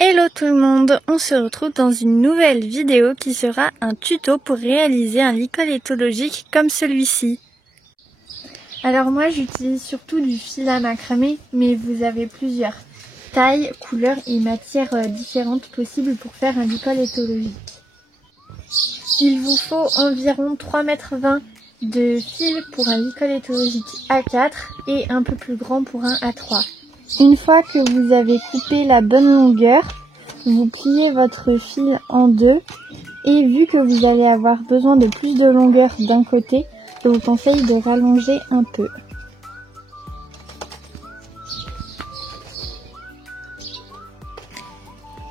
Hello tout le monde, on se retrouve dans une nouvelle vidéo qui sera un tuto pour réaliser un licol éthologique comme celui-ci. Alors moi j'utilise surtout du fil à macramé, mais vous avez plusieurs tailles, couleurs et matières différentes possibles pour faire un licol éthologique. Il vous faut environ 3,20 m de fil pour un licol éthologique A4 et un peu plus grand pour un A3. Une fois que vous avez coupé la bonne longueur, vous pliez votre fil en deux et vu que vous allez avoir besoin de plus de longueur d'un côté, je vous conseille de rallonger un peu.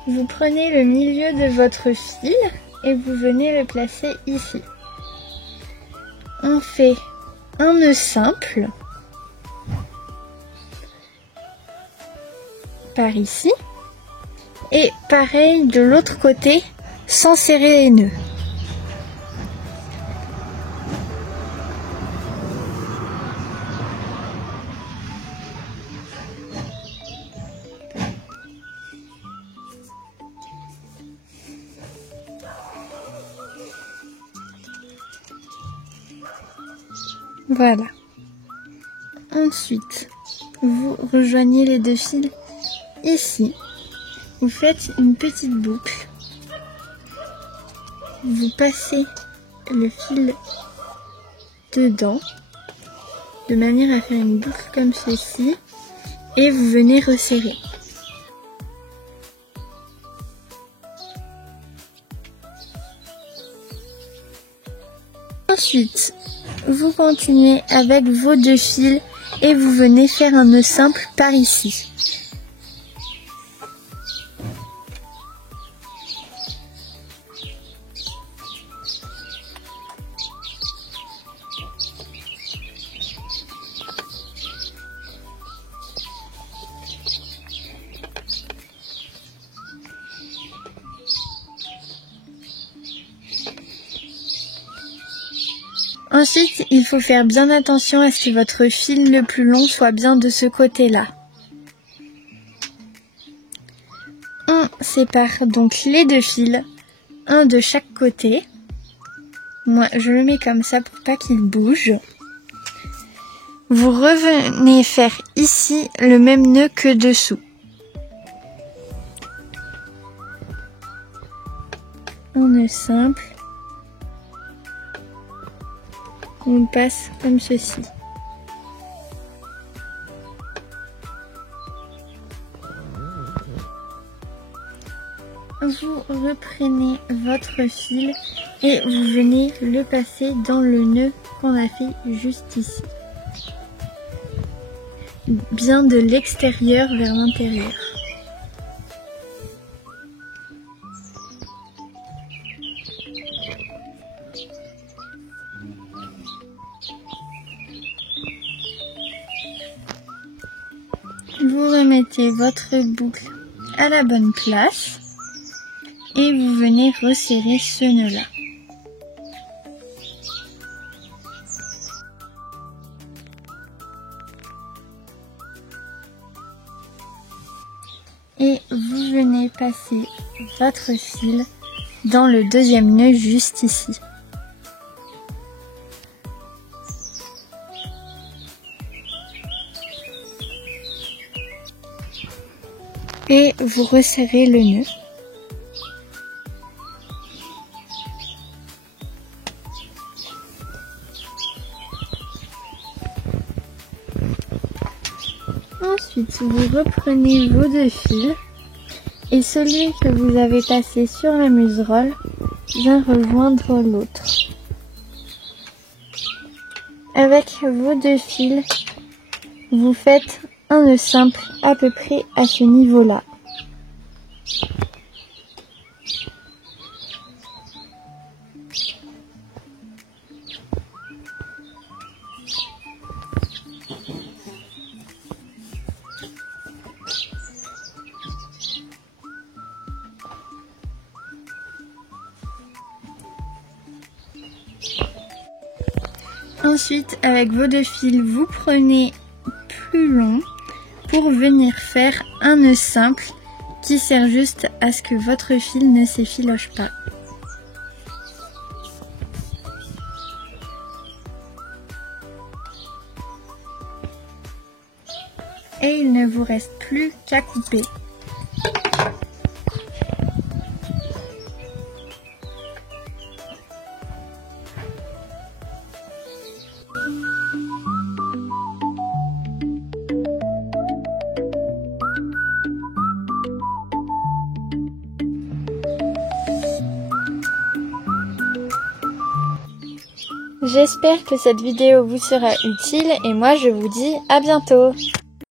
Vous prenez le milieu de votre fil et vous venez le placer ici. On fait un nœud simple par ici et pareil de l'autre côté sans serrer les nœuds. Voilà. Ensuite, vous rejoignez les deux fils ici. Vous faites une petite boucle. Vous passez le fil dedans de manière à faire une boucle comme ceci et vous venez resserrer. Ensuite, vous continuez avec vos deux fils et vous venez faire un nœud simple par ici. Ensuite, il faut faire bien attention à ce que votre fil le plus long soit bien de ce côté-là. On sépare donc les deux fils, un de chaque côté. Moi, je le mets comme ça pour pas qu'il bouge. Vous revenez faire ici le même nœud que dessous. Un nœud simple. On passe comme ceci. Vous reprenez votre fil et vous venez le passer dans le nœud qu'on a fait juste ici. Bien de l'extérieur vers l'intérieur. Vous remettez votre boucle à la bonne place et vous venez resserrer ce nœud-là. Et vous venez passer votre fil dans le deuxième nœud juste ici. Et vous resserrez le nœud. Ensuite, vous reprenez vos deux fils et celui que vous avez passé sur la muserolle vient rejoindre l'autre. Avec vos deux fils, vous faites un nœud simple à peu près à ce niveau-là. Ensuite, avec vos deux fils, vous prenez plus long pour venir faire un nœud simple qui sert juste à ce que votre fil ne s'effiloche pas. Et il ne vous reste plus qu'à couper. J'espère que cette vidéo vous sera utile et moi je vous dis à bientôt.